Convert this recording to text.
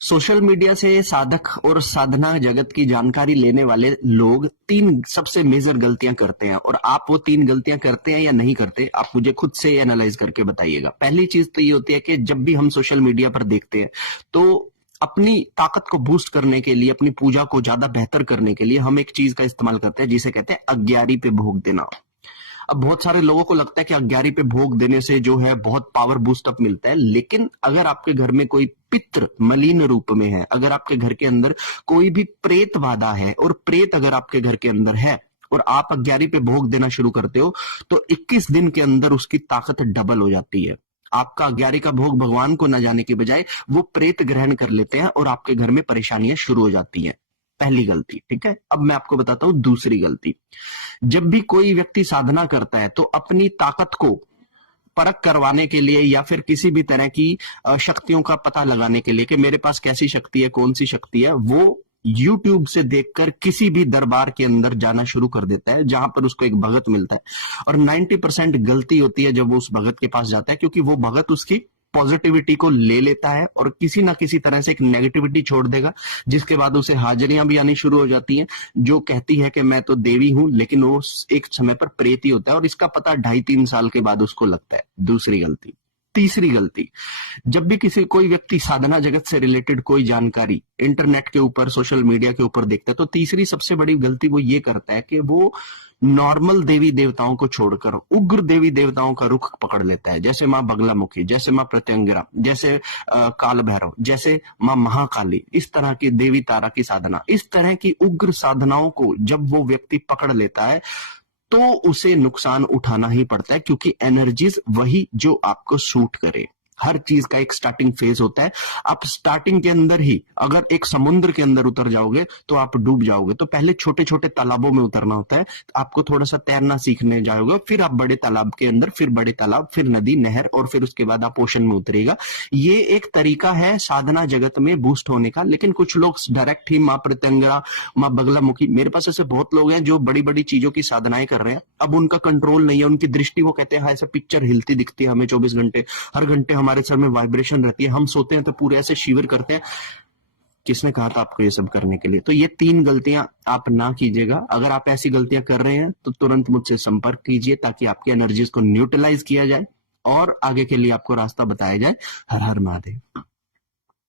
Social media से साधक और साधना जगत की जानकारी लेने वाले लोग तीन सबसे मेजर गलतियां करते हैं, और आप वो तीन गलतियां करते हैं या नहीं करते, आप मुझे खुद से एनालाइज करके बताइएगा। पहली चीज तो ये होती है कि जब भी हम सोशल मीडिया पर देखते हैं तो अपनी ताकत को बूस्ट करने के लिए, अपनी पूजा को ज्यादा बेहतर करने के लिए हम एक चीज का इस्तेमाल करते हैं जिसे कहते हैं अग्यारी पे भोग देना। अब बहुत सारे लोगों को लगता है कि अग्यारी पे भोग देने से जो है बहुत पावर बूस्ट अप मिलता है, लेकिन अगर आपके घर में कोई पितृ मलिन रूप में है, अगर आपके घर के अंदर कोई भी प्रेत बाधा है और प्रेत अगर आपके घर के अंदर है और आप अग्यारी पे भोग देना शुरू करते हो तो 21 दिन के अंदर उसकी ताकत डबल हो जाती है। आपका अग्यारी का भोग भगवान को न जाने के बजाय वो प्रेत ग्रहण कर लेते हैं और आपके घर में परेशानियां शुरू हो जाती हैं। पहली गलती, ठीक है। अब मैं आपको बताता हूं दूसरी गलती। जब भी कोई व्यक्ति साधना करता है तो अपनी ताकत को परख करवाने के लिए या फिर किसी भी तरह की शक्तियों का पता लगाने के लिए कि मेरे पास कैसी शक्ति है, कौन सी शक्ति है, वो YouTube से देखकर किसी भी दरबार के अंदर जाना शुरू कर देता है जहां पर उसको एक भगत मिलता है। और 90% गलती होती है जब वो उस भगत के पास जाता है, क्योंकि वो भगत उसकी पॉजिटिविटी को ले लेता है और किसी ना किसी तरह से एक नेगेटिविटी छोड़ देगा, जिसके बाद उसे हाजिरियां भी आनी शुरू हो जाती हैं जो कहती है कि मैं तो देवी हूं, लेकिन वो एक समय पर प्रेत ही होता है और इसका पता 2.5-3 साल के बाद उसको लगता है। दूसरी गलती। तीसरी गलती, जब भी कोई व्यक्ति साधना जगत से रिलेटेड कोई जानकारी इंटरनेट के ऊपर, सोशल मीडिया के ऊपर देखता है तो तीसरी सबसे बड़ी गलती वो ये करता है कि वो नॉर्मल देवी देवताओं को छोड़कर उग्र देवी देवताओं का रुख पकड़ लेता है, जैसे माँ बगलामुखी, जैसे माँ प्रत्यंगिरा, जैसे काल भैरव, जैसे माँ महाकाली, इस तरह की देवी तारा की साधना, इस तरह की उग्र साधनाओं को जब वो व्यक्ति पकड़ लेता है तो उसे नुकसान उठाना ही पड़ता है, क्योंकि एनर्जीज वही जो आपको सूट करे। हर चीज का एक स्टार्टिंग फेज होता है। आप स्टार्टिंग के अंदर ही अगर एक समुद्र के अंदर उतर जाओगे तो आप डूब जाओगे। तो पहले छोटे छोटे तालाबों में उतरना होता है, आपको थोड़ा सा तैरना सीखने जाओगे, फिर आप बड़े तालाब के अंदर, फिर बड़े तालाब, फिर नदी, नहर, और फिर उसके बाद आप ओशन में उतरेगा। ये एक तरीका है साधना जगत में बूस्ट होने का। लेकिन कुछ लोग डायरेक्ट ही माँ प्रत्यंगिरा, माँ बगलामुखी, मेरे पास ऐसे बहुत लोग हैं जो बड़ी बड़ी चीजों की साधनाएं कर रहे हैं, अब उनका कंट्रोल नहीं है, उनकी दृष्टि, वो कहते हैं ऐसा पिक्चर हिलती दिखती है हमें 24 घंटे, हर घंटे हमारे सर में वाइब्रेशन रहती है, हम सोते हैं तो पूरे ऐसे शिविर करते हैं। किसने कहा था आपको ये सब करने के लिए? तो ये 3 गलतियां आप ना कीजिएगा। अगर आप ऐसी गलतियां कर रहे हैं तो तुरंत मुझसे संपर्क कीजिए ताकि आपकी एनर्जीज को न्यूट्रलाइज किया जाए और आगे के लिए आपको रास्ता बताया जाए। हर हर महादेव।